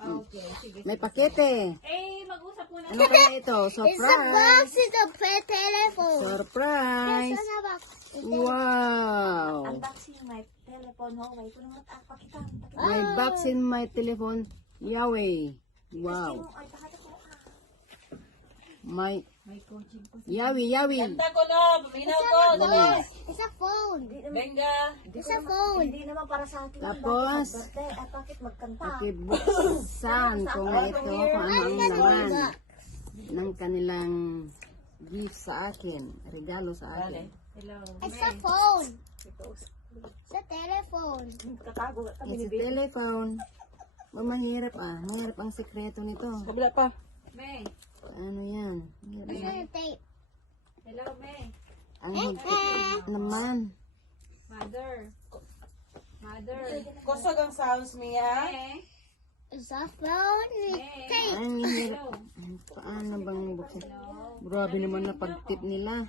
Okay, sige. May pakete. Eh, mag-usap muna. Ano kaya ito? It's a box. Surprise! It's a telephone. Surprise! It's a box. Wow! Unboxing my telephone. Oh, wait ko naman. Pakita. May box in my telephone. Yahweh! Wow! Ay, pakita ko. May May coaching po. Yahweh! Kanta ko no, paminaw ko. Dali. It's a phone. Benga. It's a phone. Hindi naman para sa akin. Tapos, Bakit magkanta? pakibuksan ko nga ito kung ano ang laman ng kanilang gift sa akin. Regalo sa akin. Hello. It's a phone. It's a telephone. Katago. It's a telephone. Mahirap Mahirap ang sekreto nito. Kabila pa. May. Ano yan? It's a tape. Hello, May. Ang higpit naman. Mother. Mother. Kusog ang sounds niya. May. It's a phone with tape. Ang hirap. Paano bang buksan? Grabe naman na pag-tip nila.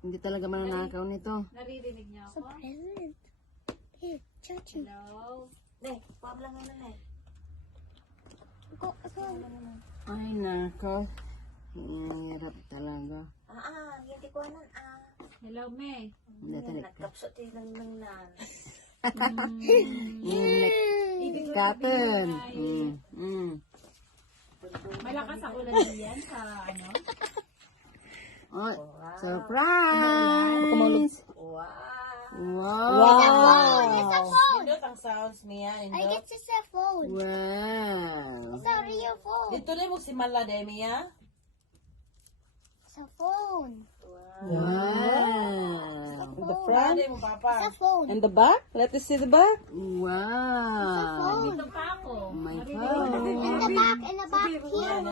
Hindi talaga mananakaw nito. Naririnig niyo It's a ako? present. Here, chachi. Hello. Pab lang ano na. Go. Ay, nako. Ang hirap talaga. Hindi ko anan Hello, May. Hindi talaga. Kapsot lang nan. Cotton. Malakas ang ulan diyan sa ano? Oh, surprise! Wow! It's a phone. Nindot ang sounds niya. I Nindot. guess it's a phone. Wow! It's a real phone. Dito lang mo si Mala Demia. It's a phone. Wow! The front. Mo It's papa. a phone. And the back? Let us see the back. Wow! Ito pa ako. My In the phone! back, here.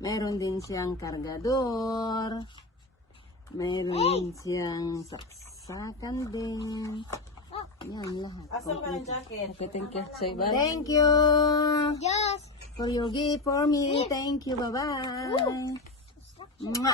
Meron din siyang kargador. Meron din siyang saksakan din. Yan lahat. Asa ka ng jacket? Okay, thank you. Say bye. Thank you Yes. for your gift for me. Thank you. Bye-bye.